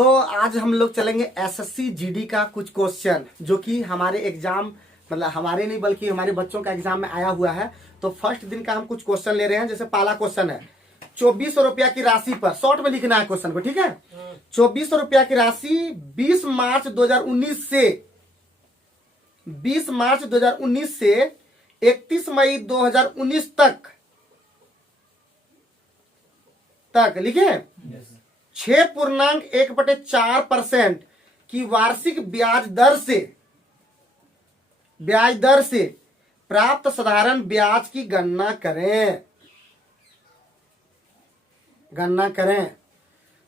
तो आज हम लोग चलेंगे एसएससी जीडी का कुछ क्वेश्चन जो कि हमारे एग्जाम मतलब हमारे नहीं बल्कि हमारे बच्चों का एग्जाम में आया हुआ है। तो फर्स्ट दिन का हम कुछ क्वेश्चन ले रहे हैं। जैसे पहला क्वेश्चन है 2400 रुपया की राशि पर, शॉर्ट में लिखना है क्वेश्चन को, ठीक है। 2400 रुपया की राशि 20 मार्च 2019 से 31 मई 2019 तक लिखे 6.1/4% की वार्षिक ब्याज दर से प्राप्त साधारण ब्याज की गणना करें।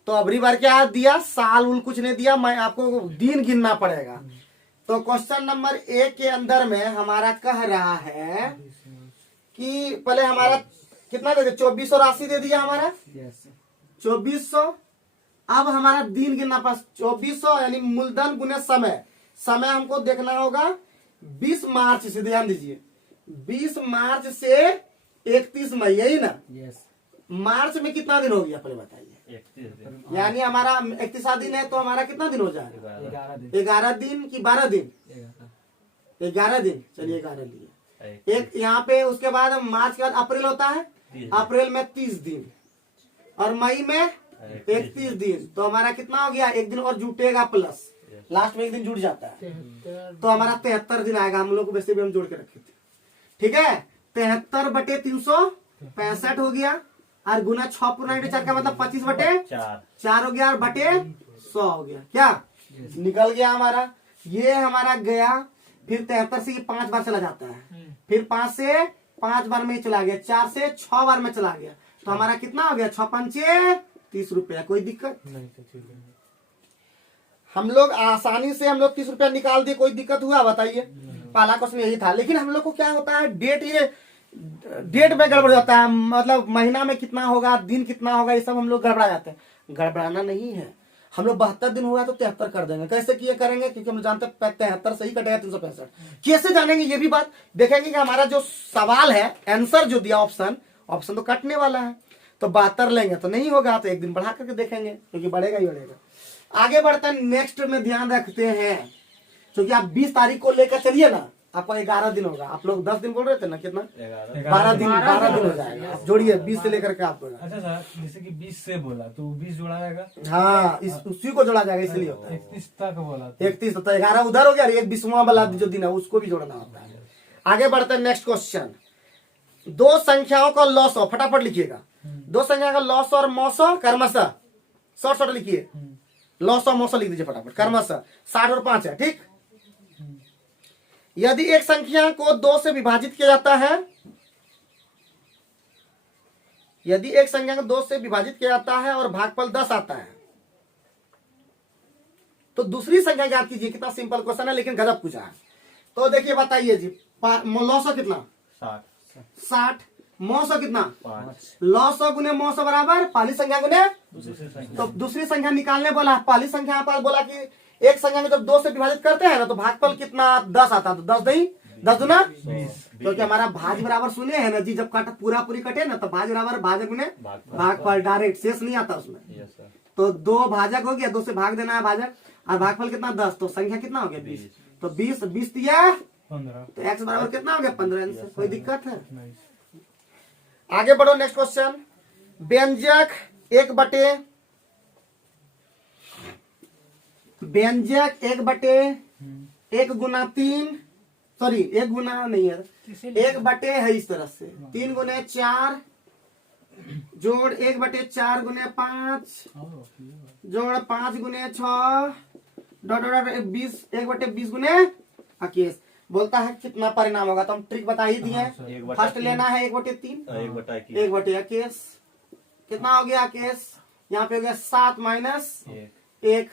तो अबरी बार क्या दिया, साल उल कुछ नहीं दिया, मैं आपको दिन गिनना पड़ेगा। तो क्वेश्चन नंबर 1 के अंदर में हमारा कह रहा है कि पहले हमारा कितना दे दिया, 2400 राशि दे दिया हमारा 2400। अब हमारा दिन गिनना पास 2400 यानी मूलधन गुने समय हमको देखना होगा 20 मार्च से, ध्यान दीजिए 20 मार्च से 31 मई, यही ना। मार्च में कितना दिन हो गया पहले बताइए। 31 दिन, यानी हमारा 31वां दिन है तो हमारा कितना दिन हो जाएगा, 11 दिन की 12 दिन, 11 दिन। चलिए 11 लिए एक यहाँ पे। उसके बाद मार्च के बाद अप्रैल होता है, अप्रैल में 30 दिन और मई में 31 दिन। तो हमारा कितना हो गया, एक दिन और जुटेगा प्लस, लास्ट में एक दिन जुट जाता है तो हमारा 73 दिन आएगा। हम लोग को वैसे भी हम जोड़ के रखे थे, ठीक है। 73/365 हो गया और गुना 6.4 का मतलब 25/4 हो गया और बटे 100 हो गया। क्या निकल गया हमारा, ये हमारा गया। फिर 73 से ये 5 बार चला जाता है, फिर 5 से 5 बार में चला गया, 4 से 6 बार में चला गया। तो हमारा कितना हो गया, 6×5 30 रुपया। कोई दिक्कत नहीं, हम लोग आसानी से 30 रुपया निकाल दिए। कोई दिक्कत हुआ बताइए। पहला क्वेश्चन यही था। लेकिन हम लोग को क्या होता है, डेट में गड़बड़ जाता है, मतलब महीना में कितना होगा, दिन कितना होगा, ये सब हम लोग गड़बड़ा जाते हैं। गड़बड़ाना नहीं है, हम लोग 72 दिन हुआ तो 73 कर देंगे। कैसे किए करेंगे, क्योंकि हम जानते हैं 73 सही कटेगा 365। कैसे जानेंगे ये भी बात देखेंगे कि हमारा जो सवाल है, आंसर जो दिया ऑप्शन तो कटने वाला है। तो 72 लेंगे तो नहीं होगा, तो एक दिन बढ़ा करके देखेंगे क्योंकि बढ़ेगा ही बढ़ेगा। आगे बढ़ते हैं, नेक्स्ट में ध्यान रखते हैं क्योंकि आप 20 तारीख को लेकर चलिए ना, आपको 11 दिन होगा। आप लोग 10 दिन बोल रहे थे ना, कितना 12 दिन हो जाएगा। आप जोड़िए 20 से लेकर के आप। अच्छा सर, जैसे कि 20 से बोला तो 20 जोड़ा जाएगा। हाँ, उसी को जोड़ा जाएगा, इसलिए होता है 31 तक बोला 31 तो 11 उधर हो गया, एक 20वां वाला जो दिन है उसको भी जोड़ना होता है। आगे बढ़ते हैं, नेक्स्ट क्वेश्चन। दो संख्याओं का लॉसो, फटाफट लिखिएगा। दो संख्या का लॉसो और मौसो क्रमशः, शॉर्ट लिखिए, लॉसो मौसो लिख दीजिए फटाफट, क्रमशः 60 और 5 है, ठीक। यदि एक संख्या को 2 से विभाजित किया जाता है, यदि एक संख्या को 2 से विभाजित किया जाता है और भागफल 10 आता है, तो दूसरी संख्या ज्ञात कीजिए। कितना सिंपल क्वेश्चन है लेकिन गजब पूछा है। तो देखिए बताइए जी, लॉसो कितना 60, मौसो कितना 5, लॉसो गुने मौसो बराबर पहली संख्या गुने तो दूसरी संख्या निकालने बोला। पहली संख्या पर बोला कि एक संख्या में जब 2 से विभाजित करते हैं ना तो भागफल कितना 10 आता है। तो 10 नहीं 10 दूना 20, क्योंकि हमारा भाज बराबर सुने हैं ना जी, जब काटा पूरी कटे ना तो भाज बराबर भाजक गुने भागफल, डायरेक्ट शेष नहीं आता उसमें। तो 2 भाजक हो गया, 2 से भाग देना है भाजक, और भागफल कितना 10, तो संख्या कितना हो गया 20। तो 20 दिया 15, तो x बराबर कितना हो गया 15। कोई दिक्कत है। आगे बढ़ो, नेक्स्ट क्वेश्चन। व्यंजक 1 गुना 3, सॉरी 1 गुना नहीं है, 1 है इस तरह से, 3 गुने 4 जोड़ 1/4 गुने 5 जोड़ 5 गुने 6 डॉट 20 1/20 गुने 21। बोलता है कितना परिणाम होगा, तो हम ट्रिक बता ही दिए। फर्स्ट लेना है 1/3, 1/21 कितना हो गया 21, यहाँ पे हो गया 7 - 1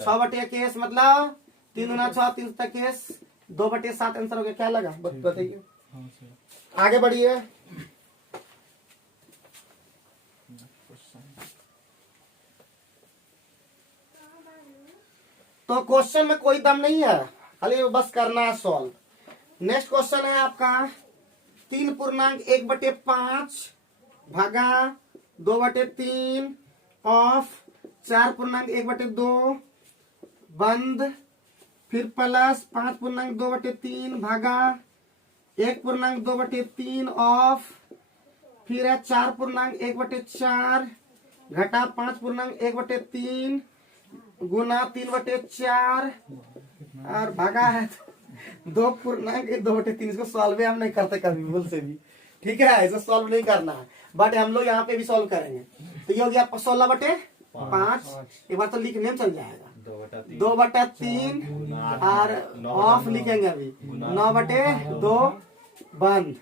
6/21 मतलब 3 गुना 6 321, 2/7 आंसर हो गया। क्या लगा बताइए। आगे बढ़िए। तो क्वेश्चन में कोई दम नहीं है, खाली बस करना है सॉल्व। नेक्स्ट क्वेश्चन है आपका 3.1/5 भागा 2/3 ऑफ 4.1/2 बंद, फिर प्लस 5.2/3 भागा 1.2/3 ऑफ, फिर है 4.1/4 घटा 5.1/3 गुना 3/4 और भागा है 2.2/3। इसको सॉल्व हम नहीं करते कभी भूल से भी, ठीक है, इसे सॉल्व नहीं करना है, बट हम लोग यहाँ पे भी सॉल्व करेंगे। तो ये हो गया 16/5, एक बार तो लिखने में चल जाएगा 2/3 और ऑफ लिखेंगे अभी 9/2 बंद,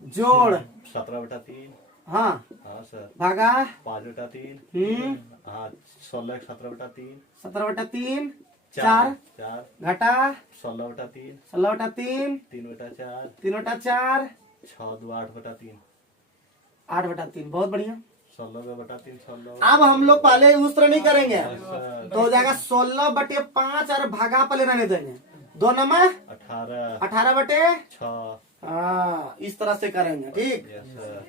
जोड़ 17/3, हाँ हाँ सर, भागा 5/3, हाँ 16 17/3, 17/3 4 घटा 16/3, 16/3 3/4, 3/4 6 2 8/3, 8/3। बहुत बढ़िया। 16/3, 16। अब हम लोग पहले उस तरह नहीं करेंगे, सर, तो हो जाएगा 16/5 और भागा पहले रहने देंगे, 2 नंबर 18, 18/6। 6, इस तरह से करेंगे, ठीक। यस सर,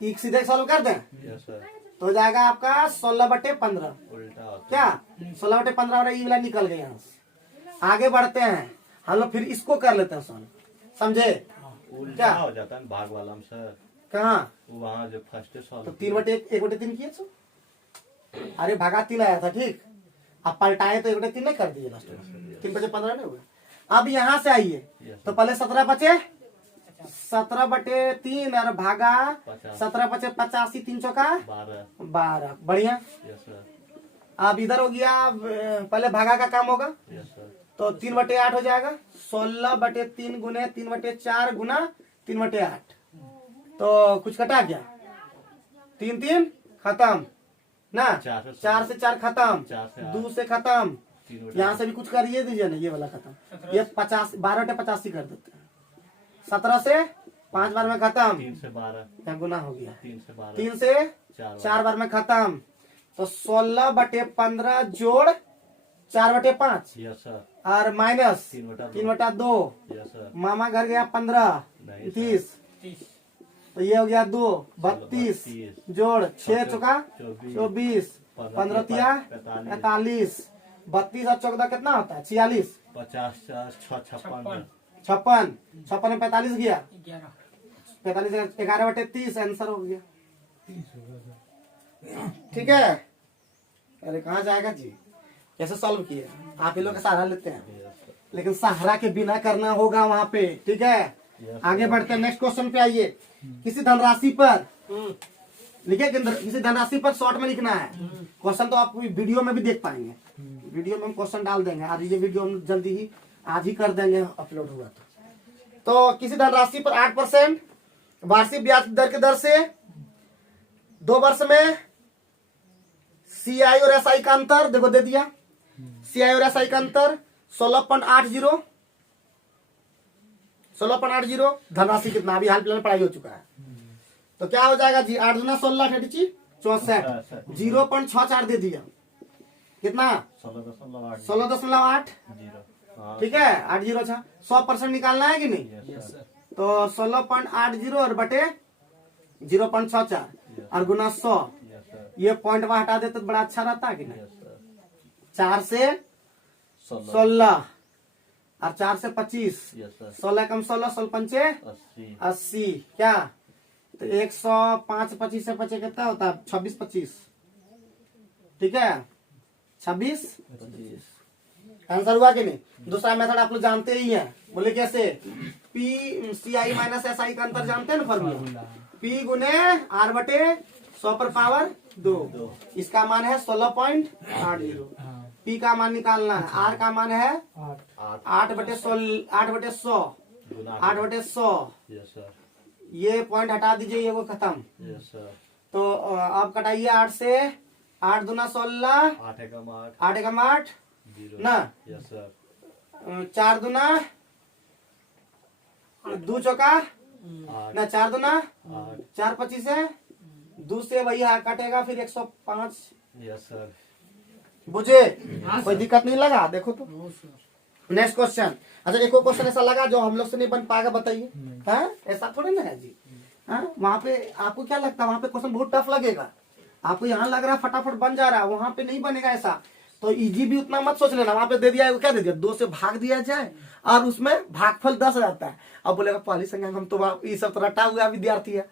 एक सीधे सॉल्व कर दें यस सर, तो हो जाएगा आपका 16/15। उल्टा होता क्या 16/15 और ये वाला निकल गया यहाँ से। आगे बढ़ते हैं हम लोग, फिर इसको कर लेते हैं सॉल्व, समझे। है। उल्टा हो जाता है भाग वाला में सर, कहाँ वहाँ जो फर्स्ट तो सॉल्व 3/1 किए तो, अरे भागा 3 आया था, ठीक। अब पलटाए तो 1/3 नहीं कर दिए लास्ट में, 3/15 नहीं हुआ। अब यहाँ से आइए तो पहले 17 बचे 17/3 और भागा 17/85, 3 चौका 12। बढ़िया। यस सर, अब इधर हो गया, पहले भागा का काम होगा यस सर, तो 3/8 हो जाएगा, 16/3 गुने 3/4 गुना 3/8। तो कुछ कटा क्या, 3 3 खत्म ना, 4 से 4 खत्म, 2 से खत्म, यहाँ से भी कुछ करिए दीजिए ना, ये वाला खत्म, ये 50 12/85 कर देते हैं। 17 से 5 बार में खत्म, 3 से 12, यहाँ गुना हो गया, 3 से 12, 3 से 4 बार में खत्म, तो 16/15 जोड़ 4/5 यस सर, और माइनस 3/2, यस सर, मामा घर गया 15 नहीं 30, तो ये हो गया 2 32 जोड़ 6 चौका 24, 15 तिया 45, 32 और 14 कितना होता है 46, 50 56, 56 में 45 गया 45 11/30 आंसर हो गया, ठीक है। अरे कहाँ जाएगा जी, कैसे सॉल्व किए आप ही लोग का सहारा लेते हैं, लेकिन सहारा के बिना करना होगा वहाँ पे, ठीक है। आगे बढ़ते हैं, नेक्स्ट क्वेश्चन पे आइए। किसी धनराशि पर लिखे, किसी धनराशि पर शॉर्ट में लिखना है। क्वेश्चन तो आप वीडियो में भी देख पाएंगे, वीडियो में हम क्वेश्चन डाल देंगे, आज ये वीडियो हम जल्दी ही आज ही कर देंगे, अपलोड हुआ तो किसी धनराशि पर 8% वार्षिक ब्याज दर के दर से 2 वर्ष में सीआई और एसआई का अंतर देखो दे दिया, सीआई और एसआई का अंतर 16.80 धनराशि कितना अभी हाल फिलहाल पढ़ाई हो चुका है, तो क्या हो जाएगा जी 8 दूना 16 64 0.64 दे दिया, कितना 16.8, ठीक है 80 100% निकालना है कि नहीं, तो 16.80 और बटे 0.64 और गुना 100, ये पॉइंट वहां हटा देते तो बड़ा अच्छा रहता है कि नहीं। 4 से 16 और 4 से 25, 16 कम 16 16 पंचे 80, क्या तो 105 25 से बचे कितना होता है 26 25, ठीक है 26 आंसर हुआ कि नहीं। दूसरा मेथड आप लोग जानते ही हैं, बोले कैसे, P C I minus S I का अंतर जानते हैं ना, फॉर्मूला पी गुने आर बटे 100 पर पावर 2, इसका मान है 16.80, पी का मान निकालना है, आर का मान है 8/100, 8/100, ये पॉइंट हटा दीजिए, ये वो खत्म, तो अब कटाइए 8 से 8 दूना 16, 8 एकम 8 ना, 4 दूना 2 चौका ना, 4 दूना 4 25 है, 2 से वही कटेगा फिर 105, बुझे कोई दिक्कत नहीं लगा, देखो तो नेक्स्ट क्वेश्चन। अच्छा एक और क्वेश्चन ऐसा लगा जो हम लोग से नहीं बन पाएगा, बताइए, है ऐसा थोड़ी ना है जी, हाँ वहाँ पे आपको क्या लगता है वहाँ पे क्वेश्चन बहुत टफ लगेगा, आपको यहाँ लग रहा है फटाफट बन जा रहा है, वहां पे नहीं बनेगा ऐसा। तो इजी भी उतना मत सोच लेना, वहां पे दे दिया है, क्या दे दिया 2 से भाग दिया जाए और उसमें भागफल 10 आ जाता है। अब बोलेगा पहली संख्या हम तो ये सब तो रटा हुआ विद्यार्थी है,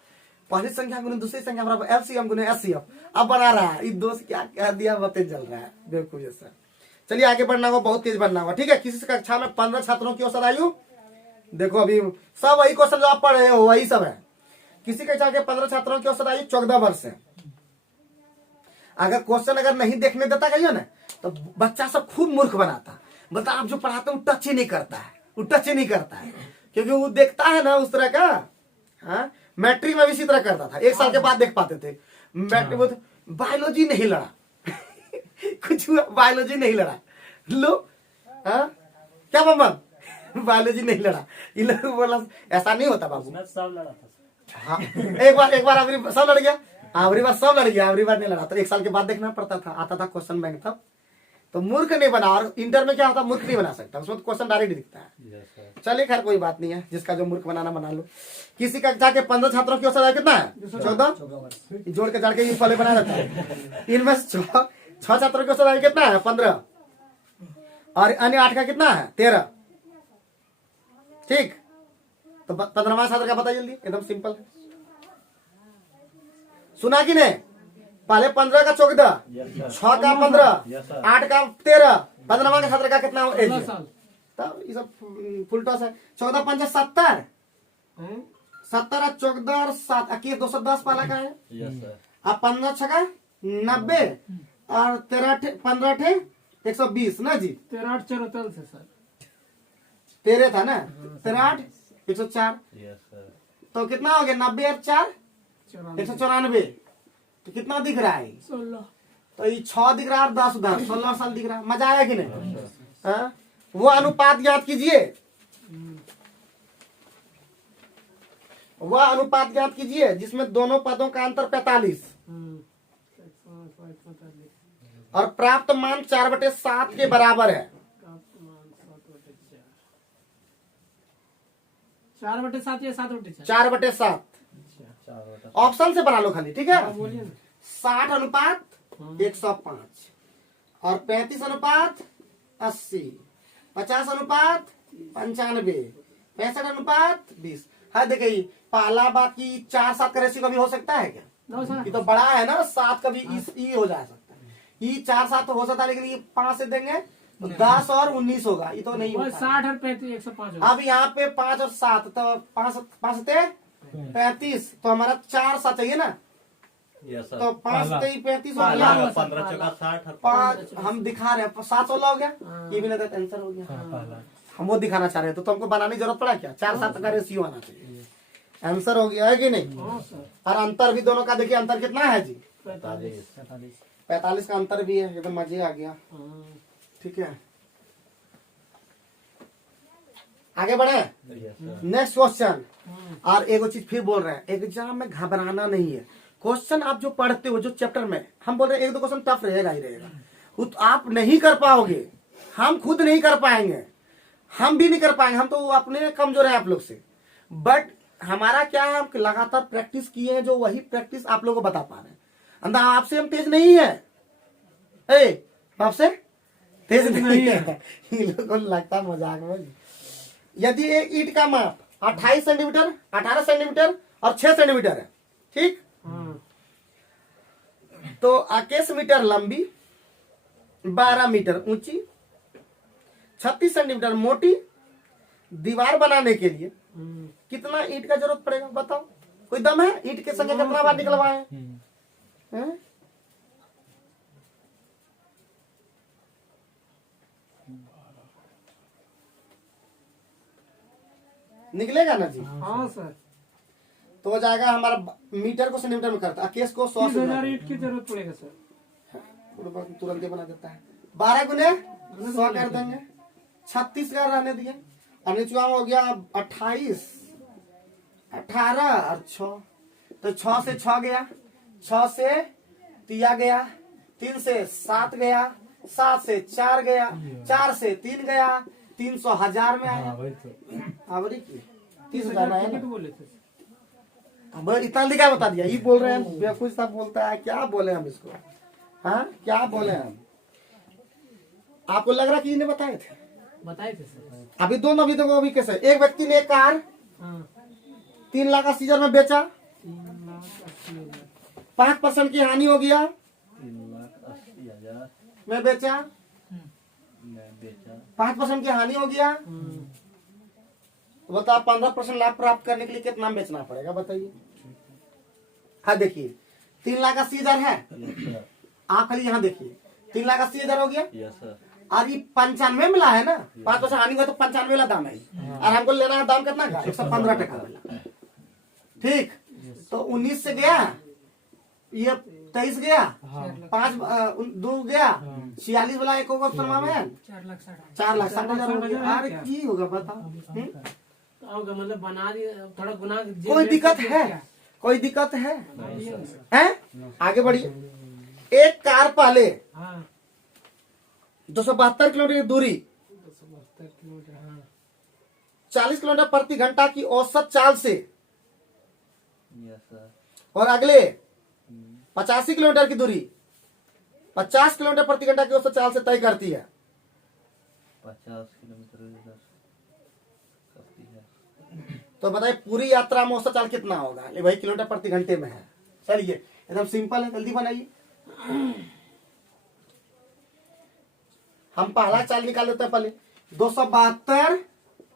पहली संख्या गुने दूसरी संख्या बराबर एलसीएम गुने एचसीएफ, अब बना रहा है, ये 2 से क्या कह दिया बते चल रहा है बेवकूफ जैसा। चलिए आगे बढ़ना होगा, बहुत तेज बढ़ना होगा, ठीक है। किसी कक्षा में 15 छात्रों की औसत आयु, देखो अभी सब वही क्वेश्चन जो आप पढ़ रहे हो वही सब है। किसी कक्षा के 15 छात्रों की औसत आयु 14 वर्ष है। अगर क्वेश्चन अगर नहीं देखने देता कहियो ना तो बच्चा सब खूब मूर्ख बनाता, बता आप जो पढ़ाते हैं वो टच ही नहीं करता है, वो टच ही नहीं करता है, क्योंकि वो देखता है ना उस तरह का। हाँ, मैट्रिक में भी इसी तरह करता था, 1 साल के बाद देख पाते थे। मैट्रिक में बायोलॉजी नहीं लड़ा कुछ हुआ, बायोलॉजी नहीं लड़ा लो। हाँ क्या मम्मा बायोलॉजी नहीं लड़ा, ये लोग बोला ऐसा नहीं होता बाबू। सब लड़ा था। हाँ एक बार अवरी सब लड़ गया, अवरी बार सब लड़ गया, अवरी बार नहीं लड़ा। तो 1 साल के बाद देखना पड़ता था, आता था क्वेश्चन बैंक तब। तो मूर्ख नहीं बना, और इंटर में क्या होता मूर्ख नहीं बना सकता, उसमें क्वेश्चन डायरेक्ट दिखता है। Yes sir. चलिए खैर कोई बात नहीं है, जिसका जो मूर्ख बनाना बना लो। किसी कक्षा के 15 छात्रों की औसत आयु कितना है 14, जोड़ के जाड़ के ये पहले बना देता है। इनमें 6 छात्रों की औसत आयु कितना है 15, और अन्य 8 का कितना है 13, ठीक। तो 15वां छात्र का बताइए जल्दी, एकदम सिंपल है। सुना कि नहीं, पहले 15 का 14, यस सर। 6 का 15, यस सर। 8 का 13, 15वां का छात्र का कितना एज है? 16 साल। तब ये सब फुल टॉस है। 14 5 70, 70 और 14 और 7 अकीर 210 पाला का है। Yes sir. अब 15 छका 90 और 15 120 ना जी, 13 74 से सर। 13 था ना, 13 104, यस सर। तो कितना हो गया 90 और 4 94 194, तो कितना दिख रहा है? 16। तो ये 6 दिख रहा है और 10 उधर, 16 साल दिख रहा है। मजा आया कि नहीं? हाँ? वो अनुपात याद कीजिए, वह अनुपात ज्ञात कीजिए जिसमें दोनों पदों का अंतर 45 और प्राप्त मान 4/7 के बराबर है। 4/7 या 7/4? 4/7 ऑप्शन से बना लो खाली, ठीक है। बोलिए ना। 60 अनुपात 105 और 35 अनुपात 80, 50 अनुपात 95, 65 अनुपात 20। हाँ देखिए पहला बात की 4 7 का रेशियो कभी हो सकता है क्या? दो सर। ये तो बड़ा है ना, 7 कभी ई हो जा सकता है, ये 4 7 तो हो सकता है, लेकिन ये 5 से देंगे तो 10 और 19 होगा, ये तो नहीं वो होता। 60 और 35 105 होगा। अब यहाँ पे 5 और 7 तो 5 से 35, तो हमारा 4 7 चाहिए ना, यस तो सर। 5 से 35 हो पहला गया, 15 चौका 60 और 5 हम दिखा रहे हैं 7 16 हो गया, ये भी नहीं आंसर हो गया। हम वो दिखाना चाह रहे थे, तो हमको बनाने की जरूरत पड़ा क्या? 4 7 का रेशियो आना चाहिए, आंसर हो गया है कि नहीं? हाँ सर। और अंतर भी दोनों का देखिए, अंतर कितना है जी? 45। 45 का अंतर भी है, एकदम मजे आ गया, हाँ। ठीक है। आगे बढ़े, यस सर। Next question. और एगो चीज फिर बोल रहे हैं, एग्जाम में घबराना नहीं है। क्वेश्चन आप जो पढ़ते हो जो चैप्टर में, हम बोल रहे हैं 1 2 क्वेश्चन टफ रहेगा ही रहेगा, वो तो आप नहीं कर पाओगे, हम खुद नहीं कर पाएंगे, हम भी नहीं कर पाएंगे, हम तो अपने कमजोर है आप लोग से। बट हमारा क्या है, हम लगातार प्रैक्टिस किए हैं, जो वही प्रैक्टिस आप लोगों को बता पा रहे हैं। अंदर आपसे हम तेज नहीं है, आपसे तेज नहीं है इन लोगों को लगता है मजाक में। यदि एक ईंट का माप 28 सेंटीमीटर 18 सेंटीमीटर और 6 सेंटीमीटर है, ठीक, हाँ। तो 21 मीटर लंबी, 12 मीटर ऊंची, 36 सेंटीमीटर मोटी दीवार बनाने के लिए कितना ईंट का जरूरत पड़ेगा? बताओ, कोई दम है? ईंट के संख्या कितना बार निकलवाए हैं? निकलेगा ना जी? हाँ सर। तो हो जाएगा हमारा मीटर को सेंटीमीटर में करता है, केस को 100 से 30,000 ईंट की जरूरत पड़ेगा सर। तुरंत ही बना देता है। 12 गुने 100 कर देंगे, 36 का रहने दिए, और नीचुआ हो गया 28 18 और 6, तो 6 से 6 गया, 6 से 3 गया, 3 से 7 गया, 7 से 4 गया, 4 से 3 गया, 300 1000 में आया। वही तो। आवरी की 30,000 आया ना, तो बोले थे। अब इतना लिखा बता दिया, ये बोल रहे हैं बेवकूफ साहब बोलता है, क्या बोले हम इसको, हाँ क्या बोले हम। आपको लग रहा कि इन्हें बताए थे? बताए थे सर। अभी दोनों, अभी देखो अभी कैसे, एक व्यक्ति ने एक कार हाँ 3,80,000 में बेचा, 3,80,000 5% की हानि हो गया, 3,80,000 मैं बेचा, में बेचा। 5% की हानि हो गया, तो बताओ 15% लाभ प्राप्त करने के लिए कितना बेचना पड़ेगा बताइए। हाँ देखिए 3,80,000 है, यस सर, आप खाली यहाँ देखिए 3,80,000 हो गया, यस सर, और ये 95 मिला है ना, 5% हानि हुआ तो 95 वाला दाम है, और हमको लेना है दाम कितना का, 115 टका मिला, ठीक। तो 19 से गया, ये 23 गया, 2 गया, 46 वाला एक होगा ऑप्शन में, 4,60,000 हो गया। अरे की होगा बताओ, होगा मतलब बना दिया थोड़ा गुना। कोई दिक्कत है? कोई दिक्कत है? हैं? आगे बढ़िए। एक कार पहले हाँ 272 किलोमीटर की दूरी 272 किलोमीटर। हाँ 40 किलोमीटर प्रति घंटा की औसत चाल से, यस सर, और अगले 85 किलोमीटर की दूरी 50 किलोमीटर प्रति घंटा की औसत चाल से तय करती है। 50 किलोमीटर इधर करती है। तो बताइए पूरी यात्रा में औसत चाल कितना होगा? ये वही किलोमीटर प्रति घंटे में है। चलिए एकदम सिंपल है, जल्दी बनाइए। हम पहला चाल निकाल लेते हैं पहले, 272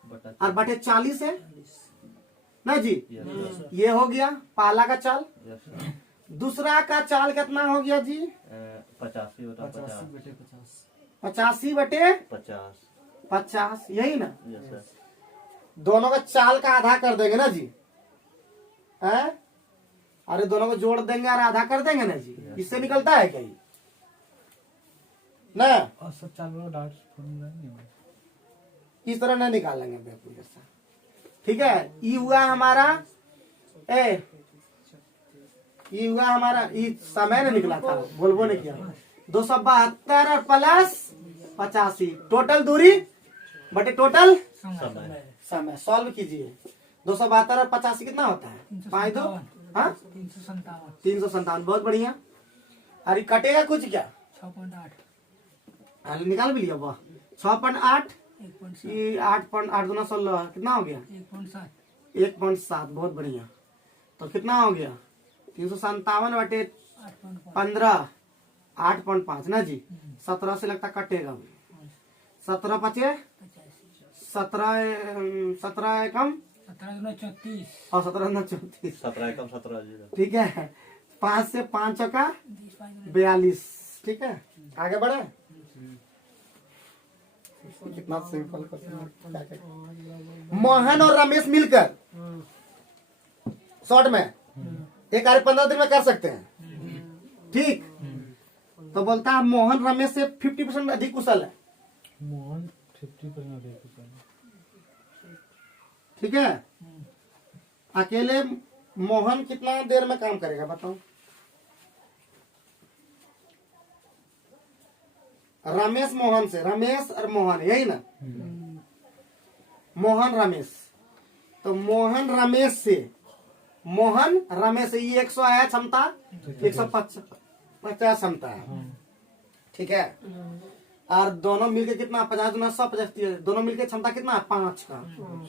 बटा और बटे 40 है ना जी, यस सर, ये हो गया पहला का चाल। यस सर, दूसरा का चाल कितना हो गया जी? 85 बटा 50, 85 बटे 50, 50, यही ना। यस सर, दोनों का चाल का आधा कर देंगे ना जी, हैं? अरे दोनों को जोड़ देंगे और आधा कर देंगे ना जी, इससे निकलता है क्या ये? ना इस तरह नहीं निकालेंगे बेवकूफ जैसा, ठीक है। ये हुआ हमारा ये हुआ हमारा, ये समय ने निकला था, बोलबो नहीं किया। 272 और प्लस 85 टोटल दूरी बटे टोटल समय, समय। सॉल्व कीजिए। 272 और 85 कितना होता है? 5 2 हाँ 357, बहुत बढ़िया। अरे कटेगा कुछ क्या? 6.8 अरे निकाल भी लिया वाह। 6.8 ये 8.8 दूना 16 कितना हो गया? 1.7, बहुत बढ़िया। तो कितना हो गया? 357 बटे 15 8.5 ना जी। 17 से लगता कटेगा, 17 बचे 17 कम 17 और 17 34, 17 कम 17 जीरो, ठीक है। 5 से 5 का 42, ठीक है। आगे बढ़े। कितना सिंपल क्वेश्चन। मोहन और रमेश मिलकर शॉर्ट में एक कार्य 15 दिन में कर सकते हैं, ठीक। तो बोलता है मोहन रमेश से 50% अधिक कुशल है, मोहन 50% अधिक कुशल है। ठीक है। अकेले मोहन कितना देर में काम करेगा बताओ? रमेश मोहन से, रमेश और मोहन यही ना, मोहन रमेश। तो मोहन रमेश से, मोहन रमेश से ये 100 है क्षमता, 150 क्षमता है, ठीक है। और दोनों मिलके कितना 50 गुना 100 50 30, दोनों मिलके क्षमता कितना है 5 का,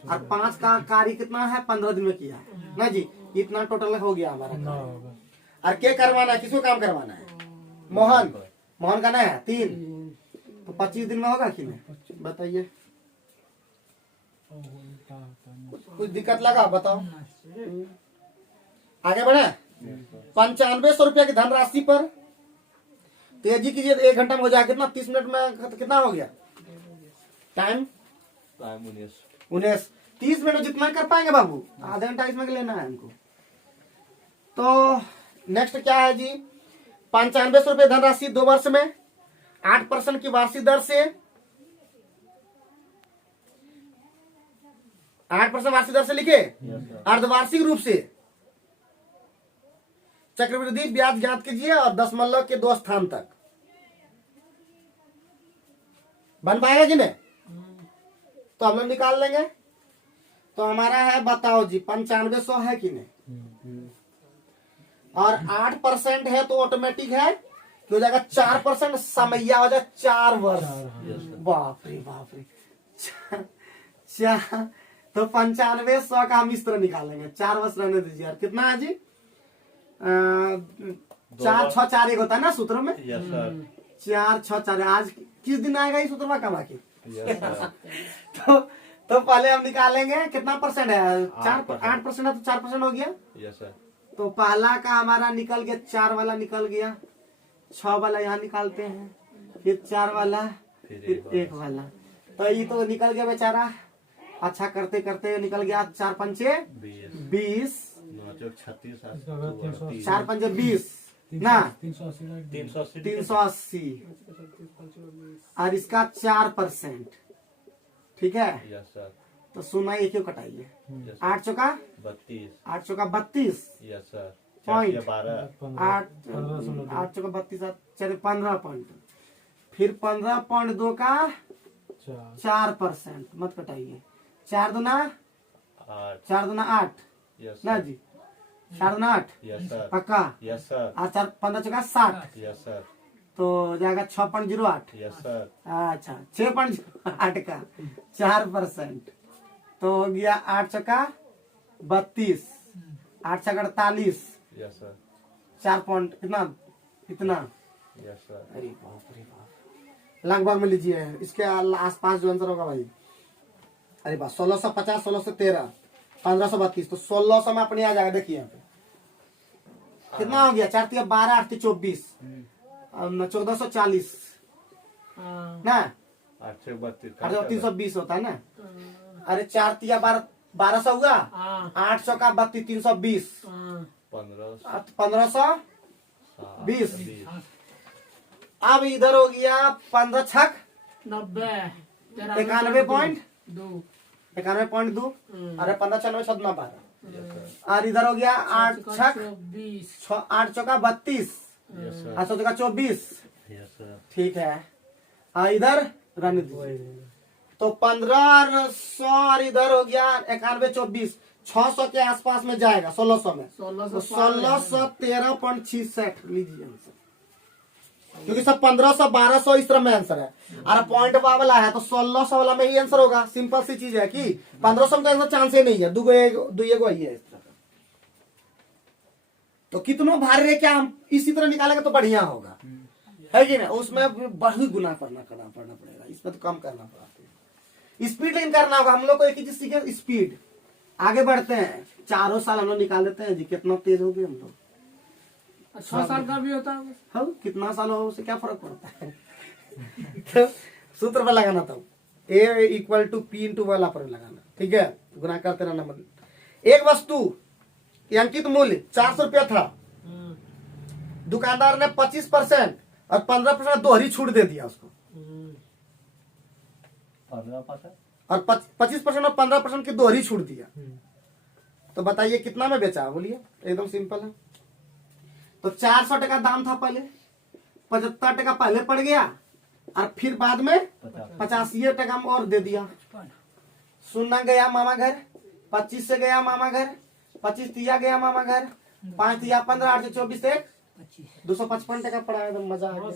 और 5 का कार्य कितना है 15 दिन में किया है ना जी। इतना टोटल हो गया हमारा ना काम। होगा। और क्या करवाना है, किसको काम करवाना है? मोहन, मोहन का ना है 3, तो 25 दिन में होगा कि नहीं बताइए? कुछ दिक्कत लगा बताओ? आगे बढ़े। 9500 रुपया की धनराशि पर तेजी कीजिए, 1 घंटा में हो जाएगा। कितना 30 मिनट में कितना हो गया टाइम? टाइम 19, 19 30 मिनट जितना कर पाएंगे बाबू, आधा घंटा इसमें लेना है हमको। तो नेक्स्ट क्या है जी? 9500 रुपये धनराशि 2 वर्ष में 8% की वार्षिक दर से, 8% वार्षिक दर से लिखे, यस सर, अर्धवार्षिक रूप से चक्रवृद्धि ब्याज ज्ञात कीजिए और दशमलव के 2 स्थान तक। बन पाएगा कि नहीं? तो हम लोग निकाल लेंगे। तो हमारा है बताओ जी 9500 है कि नहीं? और 8% है तो ऑटोमेटिक है कि हो जाएगा 4%, समैया हो जाए 4 वर्ष। बाप रे बाप रे। तो 9500 का हम इस तरह निकालेंगे। 4 वर्ष रहने दीजिए यार। कितना है जी? 4 6 4 1 होता है ना सूत्र में। Yes sir. 4 6 4। आज किस दिन आएगा ये सूत्र में कमा के? Yes sir. तो पहले हम निकालेंगे कितना परसेंट है? 8% है तो 4% हो गया। Yes sir. तो पहला का हमारा निकल गया, 4 वाला निकल गया, 6 वाला यहाँ निकालते हैं, फिर 4 वाला, फिर 1 वाला। तो ये तो निकल गया बेचारा। अच्छा करते करते निकल गया। 4 पंचे 20, 4 पंचे 20 ना 380 और इसका 4%। ठीक है। Yes sir. तो सुना ये क्यों कटाइए? 8 चौका 32। 8 चौका 32 यस सर। पॉइंट 12। 8 चौका 32 चलिए 15 पॉइंट। फिर 15.2 का 4%। मत कटाइए। 4 दूना 8। 4 दूना 8 यस ना सर। जी। 4 दूना 8 यस सर। पक्का। Yes sir. और 4 15 चौका 60 यस सर। तो जाएगा 6.08। Yes sir. अच्छा 6.08 का 4% तो हो गया 8 चौका 32, 8 चौका 48, यस सर। 4 पॉइंट कितना इतना। Yes sir. अरे बाप रे बाप। लगभग में लीजिए इसके आसपास जो आंसर होगा भाई। अरे बात 1650, 1613, 1532 तो 1600 में अपने आ जाएगा। देखिए यहाँ पे कितना हो गया? 4 3 12, 8 3 24, 1440 ना। 832। 320 होता है ना। अरे 4 3 12, 1200 हुआ। 8 चौका 32, 320, 1520। अब इधर हो गया 15 छक 90, 91.2, 91.2। अरे 15 96 16 12। और इधर हो गया 8 छक 8 चौका 32, 8 चौका 24। Yes sir. ठीक है। इधर रहने दीजिए। तो 1500 और इधर हो गया 91 24, 600 के आसपास में जाएगा 1600 में। 1613.66 लीजिए आंसर। क्योंकि सब 1500 1200 इस तरह में आंसर है और पॉइंट वाला है तो 1600 वाला में ही आंसर होगा। सिंपल सी चीज है कि 1500 में तो आंसर चांस ही नहीं है। दुगो वही है इस तरह। तो कितनों भारी है क्या हम इसी तरह निकालेंगे तो बढ़िया होगा, है कि ना। उसमें बहुत गुना पड़ना पड़ेगा, इसमें तो कम करना पड़ता है। स्पीड लेकिन करना होगा। हम लोग को एक ही चीज सीखे, स्पीड। आगे बढ़ते हैं। 4 साल हम लोग निकाल लेते हैं जी। कितना तेज हो गए हम लोग। 6 साल का भी होता है। हाँ कितना साल हो उससे क्या फर्क पड़ता है। तो सूत्र पर लगाना था A = P × वाला पर लगाना। ठीक है। गुना करते रहना। मतलब एक वस्तु की अंकित मूल्य 400 रुपया था। दुकानदार ने 25% और 15% दोहरी छूट दे दिया उसको। 15%। और 25% और 15% की दोहरी छूट दिया। तो बताइए कितना में बेचा? बोलिए। एकदम सिंपल है। तो 400 टका दाम था पहले, 75 टका पहले पड़ गया और फिर बाद में 85 टका में और दे दिया। सुनना गया मामा घर, 25 से गया मामा घर, 25 तिया गया मामा घर, 5 तिया 15, 8 से 24 से 255 टका पड़ा। एकदम मजा आ गया।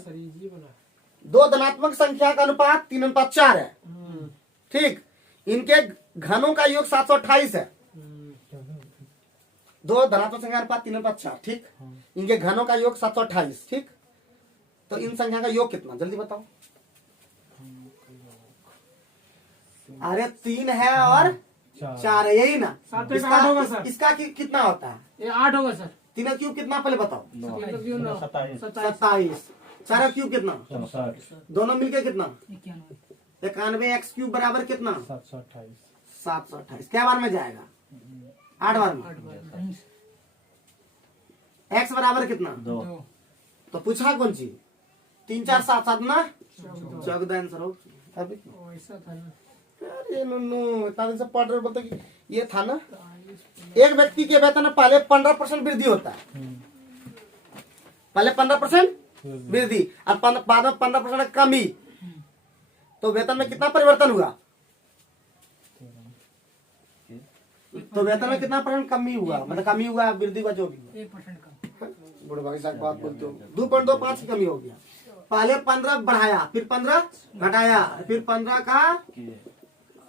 दो धनात्मक संख्या का अनुपात 3:4 है। ठीक। इनके घनों का योग 728 है। दो धनात्मक संख्या अनुपात 3:4। ठीक। इनके घनों का योग 728। ठीक। तो इन संख्या का योग कितना जल्दी बताओ। अरे 3 है और 4 है, यही ना। 7 एक 8 होगा सर। इसका कितना होता है? ये 8 होगा सर। 3 का क्यूब कितना पहले बताओ। 27। 27। 4 का क्यूब कितना? 64। दोनों मिलके कितना? 91। x क्यूब बराबर कितना? 728। 728। क्या बार में जाएगा? 8 बार में। x बराबर कितना? 2। तो पूछा कौन चीज? 3 4 7 7 ना 14 आंसर हो। अभी ऐसा था ना। अरे नुनू इतना दिन से पढ़ रहे बोलते कि ये था ना। एक व्यक्ति के वेतन में पहले 15% वृद्धि होता है। पहले 15% वृद्धि और बाद में 15% कमी। तो वेतन में कितना परिवर्तन हुआ? तो वेतन में कितना % कमी हुआ? मतलब कमी हुआ, वृद्धि हुआ, जो भी हुआ। 1% कम। बड़े भाई साहब बात बोलते हो 2.25 की कमी हो गया। पहले 15 बढ़ाया, फिर 15 घटाया, फिर 15 का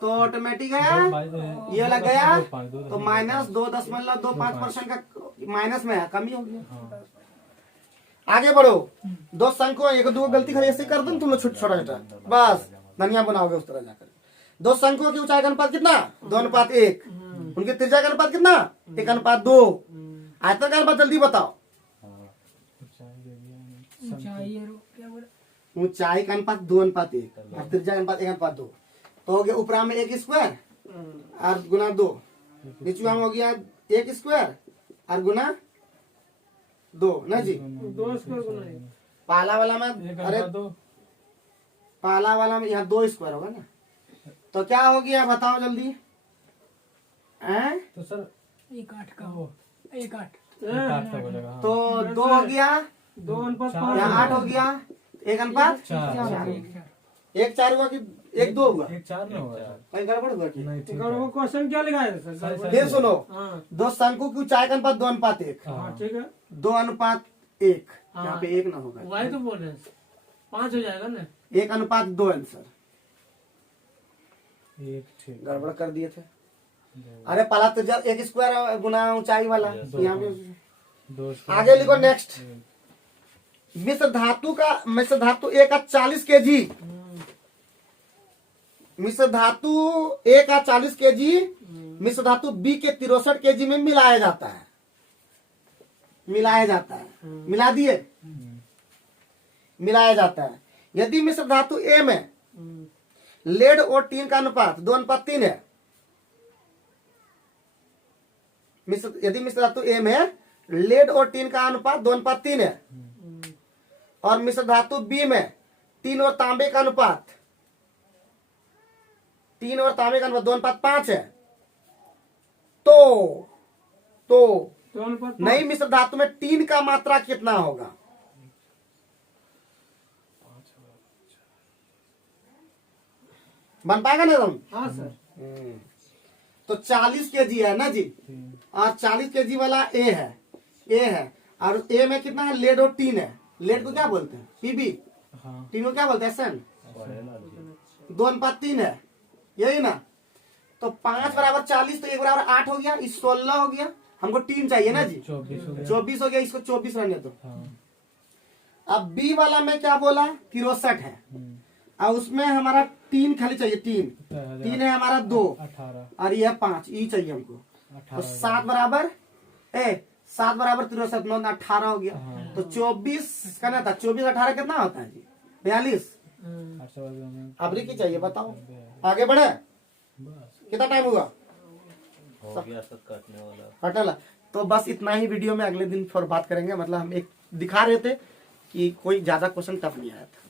तो ऑटोमेटिक है ये लग गया, तो माइनस 2.25% का माइनस में है, कमी हो गया। आगे बढ़ो, दो संख्या एक दो गलती खड़ी ऐसे कर दो तुम लोग छोटा छोटा, बस धनिया बनाओगे उस तरह जाकर। दो संख्याओं की ऊंचाई का अनुपात कितना 2:1, उनके त्रिज्या का अनुपात कितना 1:2, आयतन का अनुपात जल्दी बताओ। ऊंचाई का अनुपात 2:1 और त्रिज्या का अनुपात 1:2, तो हो गया ऊपरा में 1 स्क्वायर और गुना 2, नीचुआ में हो गया 1 स्क्वायर और गुना 2 ना जी। 2 स्क्वायर गुना 1, पहला वाला में अरे पहला वाला में यहाँ 2 स्क्वायर होगा ना, तो क्या हो गया बताओ जल्दी। तो सर 1:8 का हो 1:8 का बोलेगा। तो 2 हो गया, 2:5 यहाँ 8 हो गया, 1:4, 1:4 हुआ कि 1:2 हुआ, 1:4 में होगा। कहीं गड़बड़ हुआ कि नहीं ठीक अगर वो क्वेश्चन क्या लिखा है सर? फिर सुनो, हाँ दो शंकु की ऊंचाई का अनुपात 2:1, हाँ ठीक है, 2:1, हाँ। यहाँ पे 1 ना होगा, वही तो बोल रहे हैं 5 हो जाएगा ना। 1:2 आंसर, 1 ठीक। गड़बड़ कर दिए थे। अरे पहला तो 1 स्क्वायर गुना ऊंचाई वाला, यहाँ पे 2 आगे लिखो नेक्स्ट। मिश्र धातु 1 का 40 केजी, मिश्र धातु 1 का 40 केजी मिश्र धातु बी के 63 केजी में मिलाया जाता है, मिला दिए, मिलाया जाता है। यदि मिश्र धातु ए में लेड और टीन का अनुपात 2:3 है, यदि मिश्र धातु ए में लेड और टीन का अनुपात 2:3 है और मिश्र धातु बी में टीन और तांबे का अनुपात 2:5 है, तो नई मिश्र धातु में टीन का मात्रा कितना होगा? बन पाएगा ना तुम? हाँ सर। तो 40 केजी है ना जी, और 40 केजी वाला ए है, और ए में कितना है लेड और टीन है, लेड को क्या बोलते हैं पीबी, हाँ टीन को क्या बोलते हैं सन, 2:3 है, यही ना। तो 5 बराबर 40, तो 1 बराबर 8 हो गया, इस 16 हो गया, हमको टीन चाहिए ना जी, 24 हो गया, इसको 24 रहने दो। अब बी वाला में क्या बोला 63 है, और उसमें हमारा टीन खाली चाहिए, टीन है हमारा 2 18 और यह 5 ई चाहिए हमको, तो 7 बराबर 63 9 18 हो गया, तो 24 करना था, 24 18 कितना होता है जी 42। अब की चाहिए बताओ, आगे बढ़े, कितना टाइम हुआ हो गया सर काटने वाला। पटल। तो बस इतना ही वीडियो में, अगले दिन फिर बात करेंगे। मतलब हम एक दिखा रहे थे कि कोई ज्यादा क्वेश्चन टफ नहीं आया था।